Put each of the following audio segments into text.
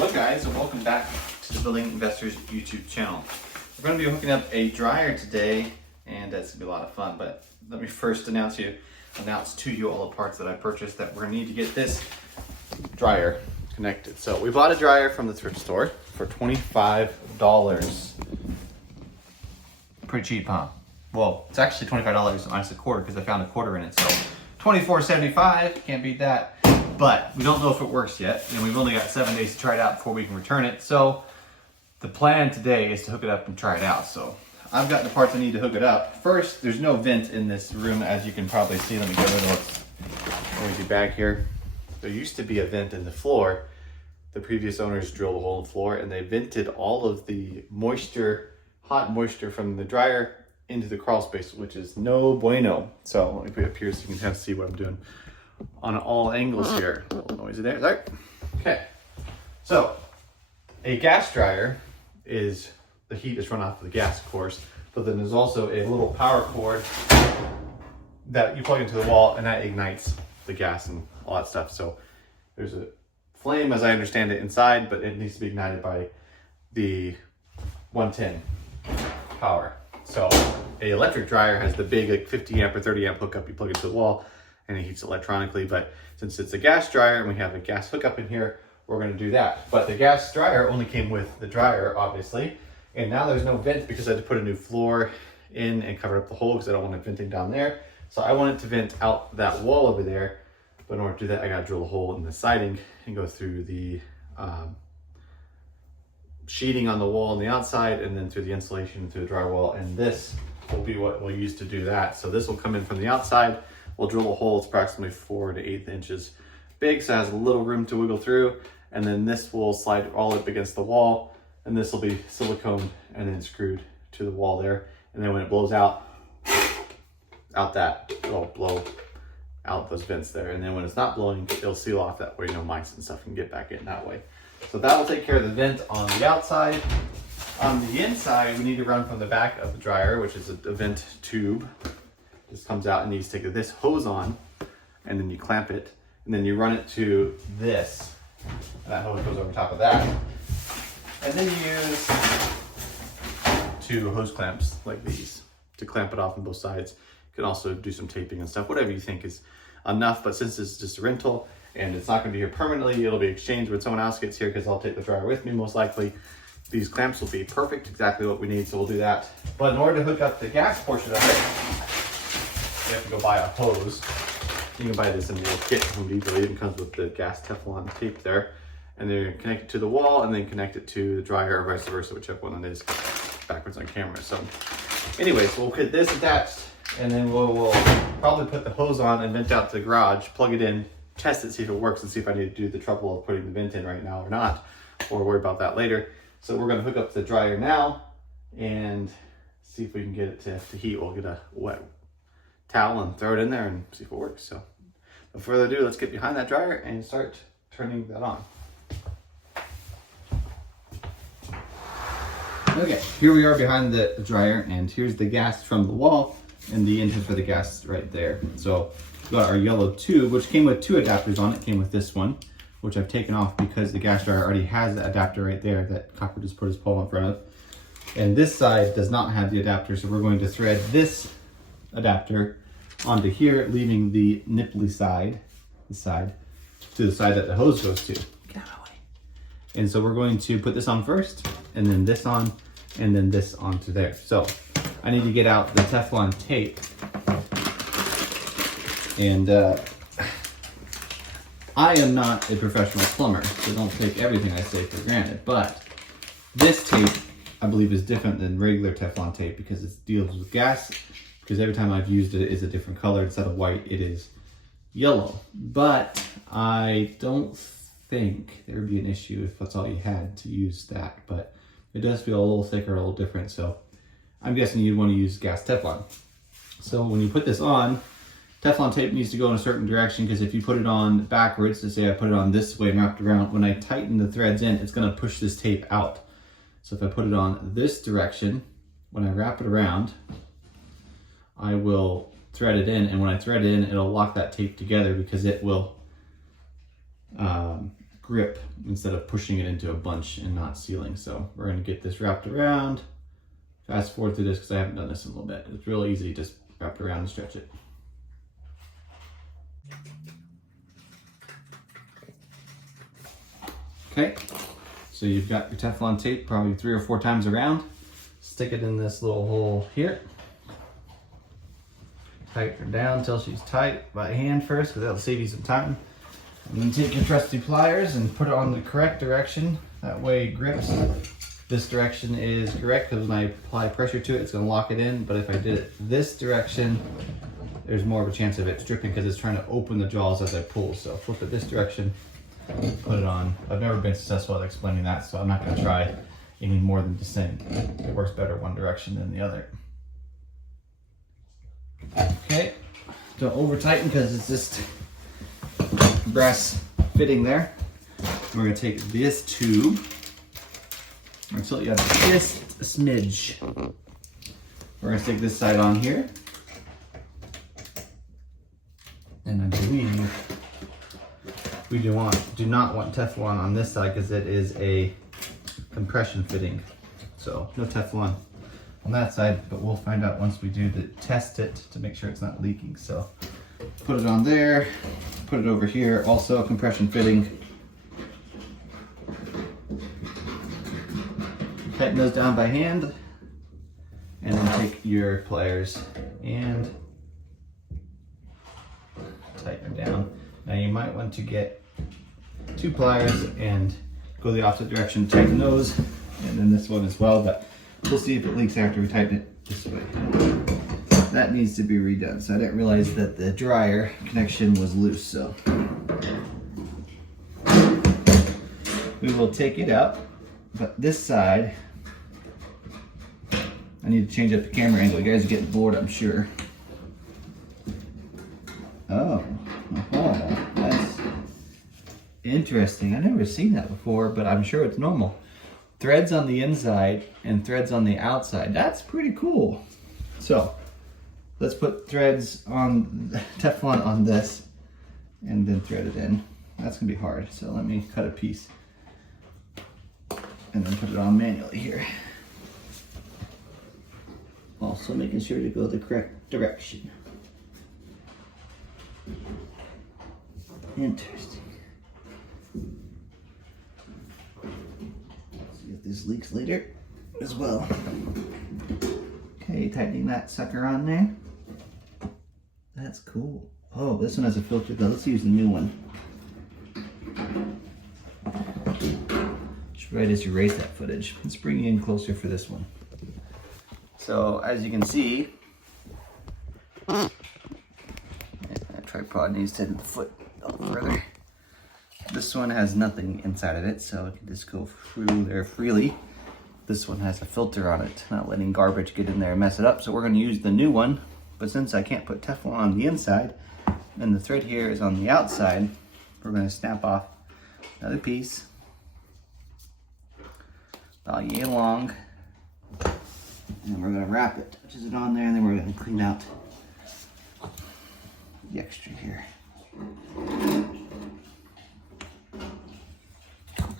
Hello guys, and welcome back to the Building Investors YouTube channel. We're going to be hooking up a dryer today, and that's going to be a lot of fun, but let me first announce to you all the parts that I purchased that we're going to need to get this dryer connected. So we bought a dryer from the thrift store for $25. Pretty cheap, huh? Well, it's actually $25 minus a quarter because I found a quarter in it, so $24.75, can't beat that. But we don't know if it works yet, and we've only got 7 days to try it out before we can return it. So the plan today is to hook it up and try it out. So I've got the parts I need to hook it up. First, there's no vent in this room, as you can probably see. Let me get rid of what's noisy back here. There used to be a vent in the floor. The previous owners drilled a hole in the floor, and they vented all of the moisture, hot moisture from the dryer into the crawl space, which is no bueno. So let me put it up here so you can kind of see what I'm doing on all angles here. A little noisy there. Sorry. Okay. So a gas dryer is, the heat is run off of the gas, of course, but then there's also a little power cord that you plug into the wall, and that ignites the gas and all that stuff. So there's a flame, as I understand it, inside, but it needs to be ignited by the 110 power. So a electric dryer has the big like 50 amp or 30 amp hookup. You plug it to the wall and it heats electronically, but since it's a gas dryer and we have a gas hookup in here, we're going to do that. But the gas dryer only came with the dryer, obviously, and now there's no vent because I had to put a new floor in and cover up the hole because I don't want it venting down there. So I want it to vent out that wall over there, but in order to do that, I got to drill a hole in the siding and go through the sheeting on the wall on the outside, and then through the insulation through the drywall, and this will be what we'll use to do that. So this will come in from the outside. We'll drill a hole. It's approximately 4 to 8 inches big, so it has a little room to wiggle through, and then this will slide all up against the wall, and this will be siliconed and then screwed to the wall there, and then when it blows out that, it'll blow out those vents there, and then when it's not blowing, it'll seal off, that way no mice and stuff can get back in that way. So that will take care of the vent on the outside. On the inside, we need to run from the back of the dryer, which is a vent tube. This comes out and needs to take this hose on, and then you clamp it, and then you run it to this. And that hose goes over top of that. And then you use 2 hose clamps like these to clamp it off on both sides. You can also do some taping and stuff, whatever you think is enough, but since this is just a rental and it's not going to be here permanently, it'll be exchanged when someone else gets here because I'll take the dryer with me most likely. These clamps will be perfect, exactly what we need, so we'll do that. But in order to hook up the gas portion of it, you have to go buy a hose. You can buy this in the little kit from Home Depot. It even comes with the gas Teflon tape there. And then you connect it to the wall and then connect it to the dryer or vice versa, whichever one it is, backwards on camera. So anyways, we'll get this attached, and then we'll probably put the hose on and vent out to the garage, plug it in, test it, see if it works, and see if I need to do the trouble of putting the vent in right now or not, or worry about that later. So we're gonna hook up the dryer now and see if we can get it to heat. We'll get a wet towel and throw it in there and see if it works. So without further ado, let's get behind that dryer and start turning that on. Okay, here we are behind the dryer, and here's the gas from the wall and the entrance for the gas right there. So we got our yellow tube, which came with 2 adapters on it. Came with this one, which I've taken off because the gas dryer already has the adapter right there that Copper just put his pole in front of. And this side does not have the adapter, so we're going to thread this adapter onto here, leaving the nipply side, to the side that the hose goes to. Get out of the way. And so we're going to put this on first, and then this on, and then this onto there. So I need to get out the Teflon tape. And I am not a professional plumber, so don't take everything I say for granted, but this tape, I believe, is different than regular Teflon tape because it deals with gas, because every time I've used it, it is a different color. Instead of white, it is yellow. But I don't think there would be an issue if that's all you had to use that, but it does feel a little thicker, a little different, so I'm guessing you'd want to use gas Teflon. So when you put this on, Teflon tape needs to go in a certain direction, because if you put it on backwards, to say I put it on this way and wrapped around, when I tighten the threads in, it's going to push this tape out. So if I put it on this direction, when I wrap it around, I will thread it in, and when I thread it in, it'll lock that tape together because it will grip instead of pushing it into a bunch and not sealing. So we're gonna get this wrapped around. Fast forward through this because I haven't done this in a little bit. It's real easy to just wrap it around and stretch it. Okay, so you've got your Teflon tape probably 3 or 4 times around. Stick it in this little hole here. Tighten her down until she's tight by hand first, because that'll save you some time. And then take your trusty pliers and put it on the correct direction. That way it grips. This direction is correct because when I apply pressure to it, it's going to lock it in. But if I did it this direction, there's more of a chance of it stripping because it's trying to open the jaws as I pull. So flip it this direction, put it on. I've never been successful at explaining that, so I'm not going to try any more than just saying it works better one direction than the other. Okay, don't over tighten because it's just brass fitting there. We're going to take this tube until you have just a smidge. We're going to stick this side on here. And I believe we do not want Teflon on this side because it is a compression fitting. So no Teflon on that side, but we'll find out once we do test it to make sure it's not leaking. So put it on there, put it over here, also a compression fitting. Tighten those down by hand, and then take your pliers and tighten them down. Now you might want to get 2 pliers and go the opposite direction, tighten those, and then this one as well, but we'll see if it leaks after we tighten it this way. That needs to be redone, so I didn't realize that the dryer connection was loose, so we will take it out, but this side, I need to change up the camera angle. You guys are getting bored, I'm sure. Oh, that's interesting. I've never seen that before, but I'm sure it's normal. Threads on the inside and threads on the outside. That's pretty cool. So let's put threads on Teflon on this and then thread it in. That's gonna be hard. So let me cut a piece and then put it on manually here. Also making sure to go the correct direction. Interesting. See if this leaks later as well. Okay, tightening that sucker on there. That's cool. Oh, this one has a filter though. Let's use the new one. Should probably just erase that footage. Let's bring you in closer for this one. So as you can see, that tripod needs to foot further. This one has nothing inside of it, so it can just go through there freely. This one has a filter on it, not letting garbage get in there and mess it up. So we're going to use the new one, but since I can't put Teflon on the inside, and the thread here is on the outside, we're going to snap off another piece, about yay long. And we're going to wrap it, touches it on there, and then we're going to clean out the extra here.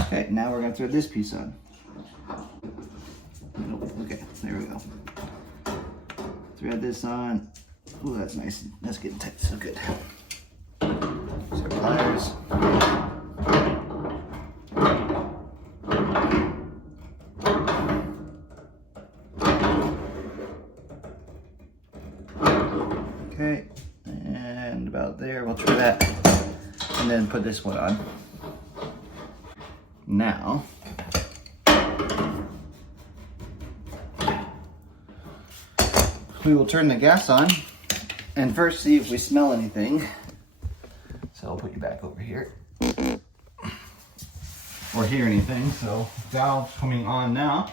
Okay, now we're going to throw this piece on. Okay, there we go. Thread this on. Oh, that's nice. That's getting tight, so good. So pliers. Okay, and about there, we'll try that, and then put this one on. Now, we will turn the gas on, and first see if we smell anything. So I'll put you back over here. Or hear anything, so valve coming on now.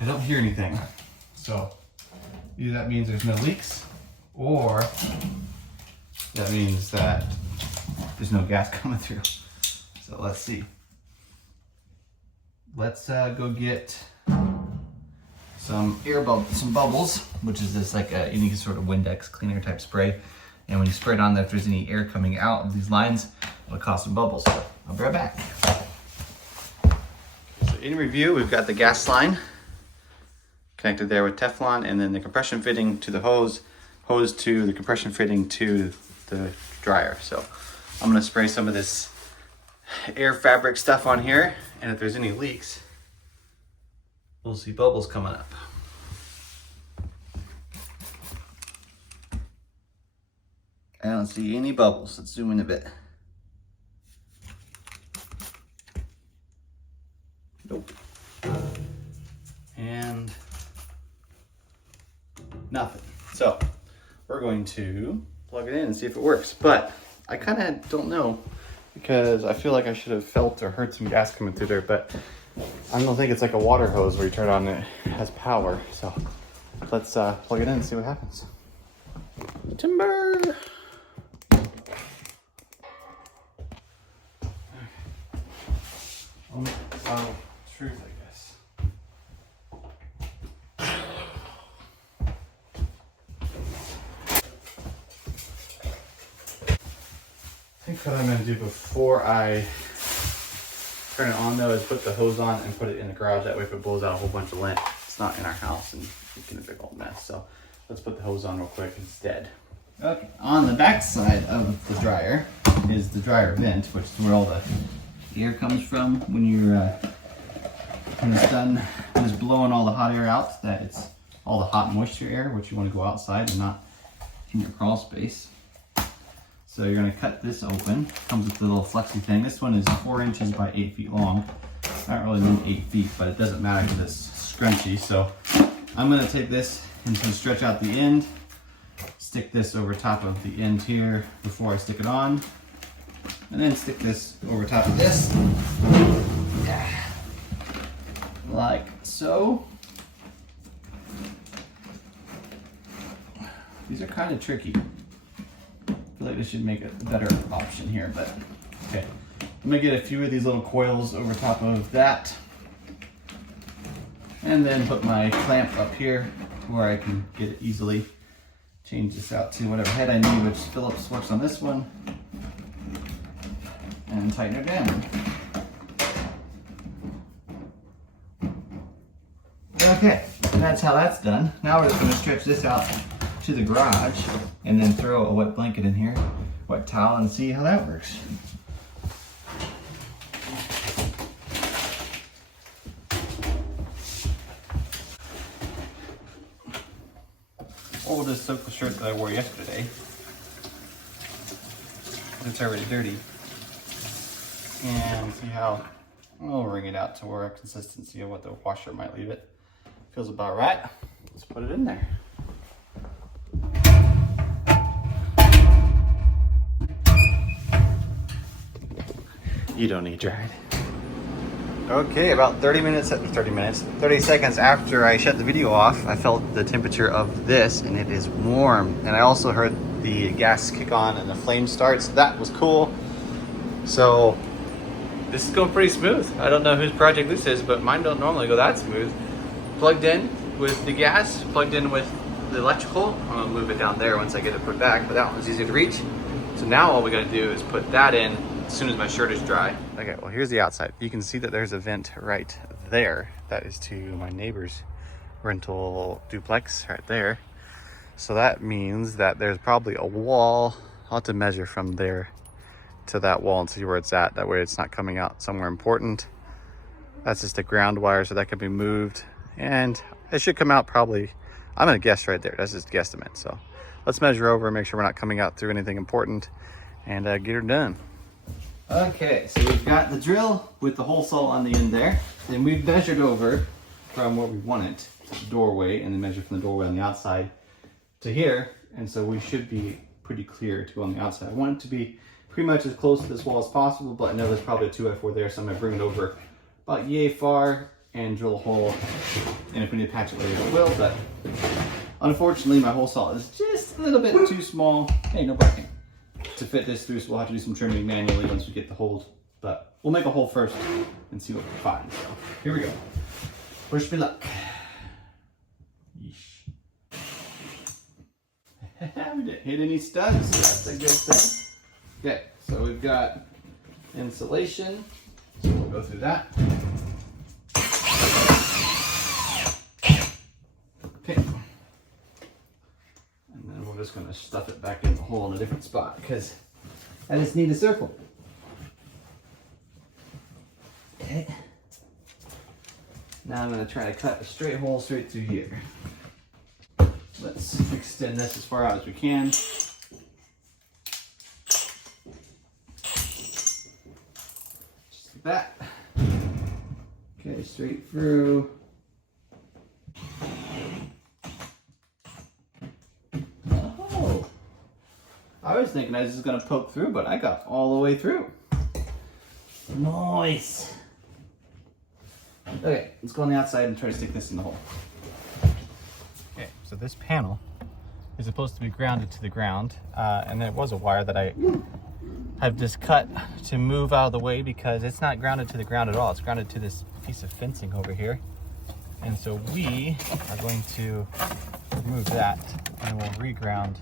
I don't hear anything. So either that means there's no leaks, or that means that there's no gas coming through. So let's see. Let's go get some bubbles, which is this like any sort of Windex cleaner type spray. And when you spray it on there, if there's any air coming out of these lines, it'll cause some bubbles. So I'll be right back. So in review, we've got the gas line connected there with Teflon, and then the compression fitting to the hose to the compression fitting to the dryer. So I'm gonna spray some of this air fabric stuff on here, and if there's any leaks, we'll see bubbles coming up. I don't see any bubbles. Let's zoom in a bit. Nope. And nothing. So we're going to plug it in and see if it works. But I kind of don't know, because I feel like I should have felt or heard some gas coming through there, but I don't think it's like a water hose where you turn it on and it has power. So let's plug it in and see what happens. Timber! Oh, truth, I guess. I think what I'm going to do before I turn it on, though, is put the hose on and put it in the garage. That way, if it blows out a whole bunch of lint, it's not in our house and making a big old mess. So let's put the hose on real quick instead. Okay, on the back side of the dryer is the dryer vent, which is where all the air comes from when you're when it's done, when it's blowing all the hot air out. That it's all the hot moisture air, which you want to go outside and not in your crawl space. So you're going to cut this open. Comes with the little flexi thing. This one is 4 inches by 8 feet long. I don't really need 8 feet, but it doesn't matter because it's scrunchy. So I'm going to take this and just stretch out the end, stick this over top of the end here before I stick it on, and then stick this over top of this, like so. These are kind of tricky. I feel like this should make a better option here, but okay. I'm gonna get a few of these little coils over top of that, and then put my clamp up here where I can get it easily. Change this out to whatever head I need, which Phillips works on this one, and tighten it down. Okay, and that's how that's done. Now we're just going to stretch this out to the garage and then throw a wet blanket in here, wet towel, and see how that works. Or we'll just soak the shirt that I wore yesterday. It's already dirty. And see how we'll wring it out to where a consistency of what the washer might leave it. Feels about right. Let's put it in there. You don't need dried. Okay, about 30 seconds after I shut the video off, I felt the temperature of this, and it is warm. And I also heard the gas kick on and the flame start, so that was cool. So this is going pretty smooth. I don't know whose project this is, but mine don't normally go that smooth. Plugged in with the gas, plugged in with the electrical. I'm gonna move it down there once I get it put back, but that one was easy to reach. So now all we gotta do is put that in as soon as my shirt is dry. Okay, well here's the outside. You can see that there's a vent right there. That is to my neighbor's rental duplex right there. So that means that there's probably a wall. I'll have to measure from there to that wall and see where it's at. That way it's not coming out somewhere important. That's just a ground wire, so that can be moved. And it should come out probably, I'm gonna guess right there. That's just a guesstimate. So let's measure over and make sure we're not coming out through anything important, and get her done. Okay, so we've got the drill with the hole saw on the end there. Then we've measured over from where we want it, to the doorway, and then measure from the doorway on the outside to here. And so we should be pretty clear to go on the outside. I want it to be pretty much as close to this wall as possible, but I know there's probably a 2x4 there, so I'm gonna bring it over about yay far and drill a hole. And if we need to patch it later, we will, but unfortunately my hole saw is just a little bit too small. Hey, no barking. To fit this through, so we'll have to do some trimming manually once we get the holes. But we'll make a hole first and see what we find. So here we go. Wish me luck. Yeesh. We didn't hit any studs, so that's a good thing. Okay, so we've got insulation. So we'll go through that. Okay. And then we're just going to stuff it back in the hole in a different spot because I just need a circle. Okay. Now I'm going to try to cut a straight hole straight through here. Let's extend this as far out as we can. Just like that. Okay, straight through. Oh! I was thinking I was just going to poke through, but I got all the way through. Nice! Okay, let's go on the outside and try to stick this in the hole. Okay, so this panel is supposed to be grounded to the ground, and there was a wire that I have just cut to move out of the way because it's not grounded to the ground at all. It's grounded to this piece of fencing over here. And so we are going to remove that and we'll reground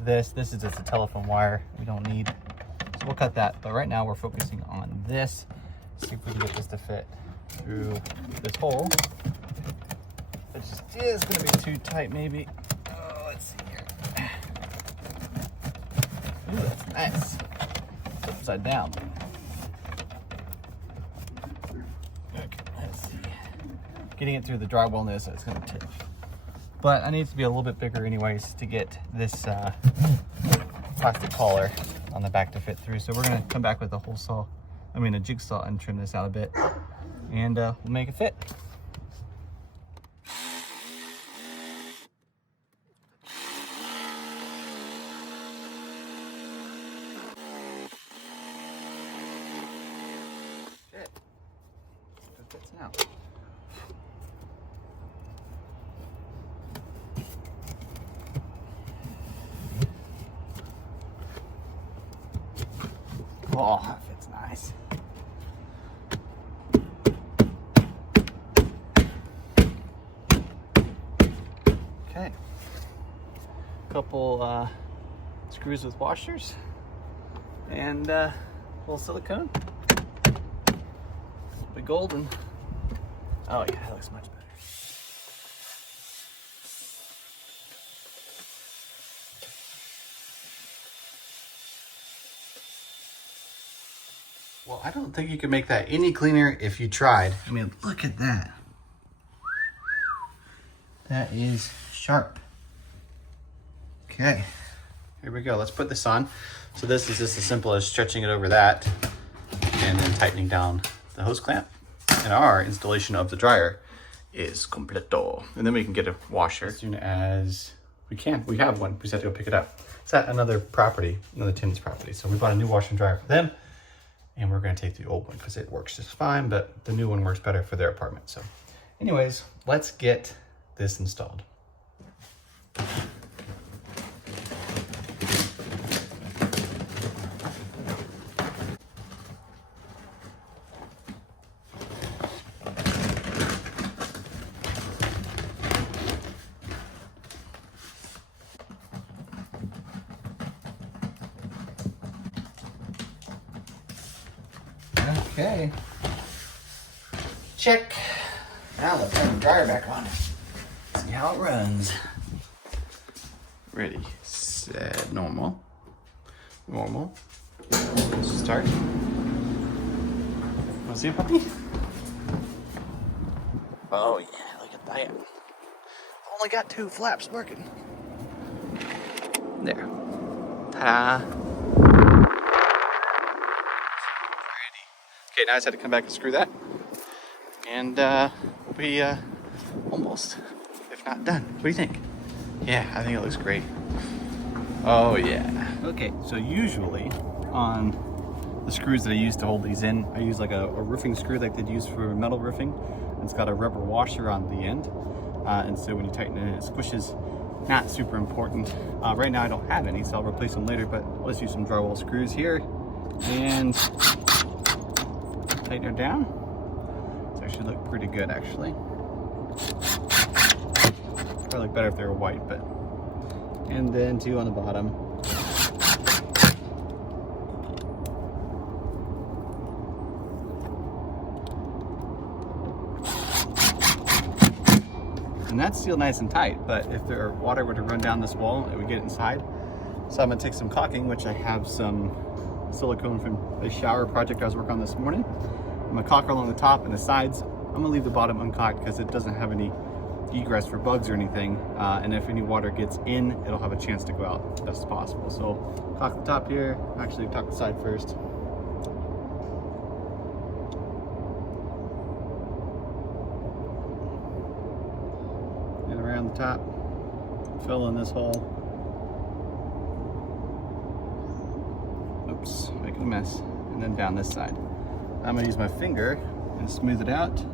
this. This is just a telephone wire we don't need. So we'll cut that, but right now we're focusing on this. See if we can get this to fit through this hole. It just is going to be too tight maybe. Oh, let's see here. Ooh, that's nice. It's upside down. Okay, let's see. Getting it through the drywall on this, it's going to tip. But I need it to be a little bit bigger anyways to get this plastic collar on the back to fit through. So we're going to come back with a jigsaw and trim this out a bit. And we'll make it fit. Shit. It fits now. Oh, that fits nice. Okay, couple screws with washers and a little silicone. It'll be golden. Oh yeah, that looks much better. Well, I don't think you can make that any cleaner if you tried. I mean, look at that. That is sharp. Okay, here we go. Let's put this on. So this is just as simple as stretching it over that and then tightening down the hose clamp. And our installation of the dryer is completo. And then we can get a washer as soon as we can. We have one, we just have to go pick it up. It's at another property, another tenant's property. So we bought a new washer and dryer for them. And we're gonna take the old one because it works just fine, but the new one works better for their apartment. So anyways, let's get this installed. Okay. Check. Now let's turn the dryer back on. See how it runs. Ready, set, normal. Normal. Let's start. Wanna see it, puppy? Oh yeah, look at that. Only got 2 flaps working. There. Ta-da. Okay, now I just had to come back and screw that. And we'll be almost, if not done. What do you think? Yeah, I think it looks great. Oh yeah. Okay, so usually on the screws that I use to hold these in, I use like a roofing screw like they'd use for metal roofing. It's got a rubber washer on the end. And so when you tighten it, it squishes. Not super important. Right now I don't have any, so I'll replace them later, but let's use some drywall screws here. And tighten her down. This actually look pretty good, actually. Probably look better if they were white, but And then 2 on the bottom. And that's still nice and tight, but if the water were to run down this wall, it would get inside. So I'm gonna take some caulking, which I have some silicone from the shower project I was working on this morning. I'm gonna caulk along the top and the sides. I'm gonna leave the bottom uncaulked because it doesn't have any egress for bugs or anything. And if any water gets in, it'll have a chance to go out as best as possible. So caulk the top here, actually caulk the side first. And around the top, fill in this hole. Oops, making a mess. And then down this side. I'm gonna use my finger and smooth it out.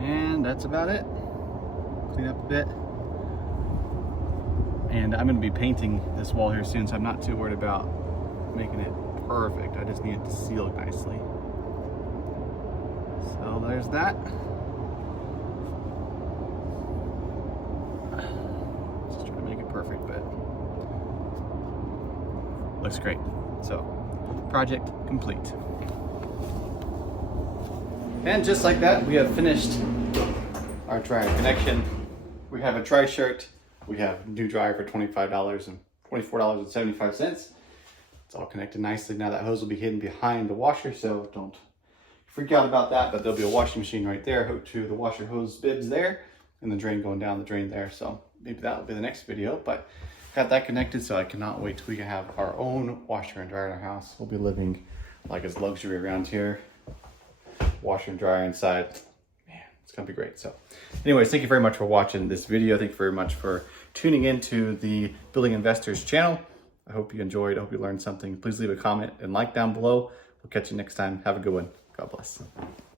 And that's about it. Clean up a bit. And I'm gonna be painting this wall here soon, so I'm not too worried about making it perfect. I just need it to seal nicely. So there's that. Just trying to make it perfect, but looks great. So, project complete. And just like that, we have finished our dryer connection. We have a dry shirt. We have a new dryer for $25 and $24.75. It's all connected nicely. Now that hose will be hidden behind the washer, so don't freak out about that, but there'll be a washing machine right there hooked to the washer hose bibs there, and the drain going down the drain there. So maybe that will be the next video, but got that connected, so I cannot wait till we can have our own washer and dryer in our house. We'll be living like it's luxury around here. Washer and dryer inside. Man, it's gonna be great. So anyways, thank you very much for watching this video. Thank you very much for tuning into the Building Investors channel. I hope you enjoyed. I hope you learned something. Please leave a comment and like down below. We'll catch you next time. Have a good one. God bless.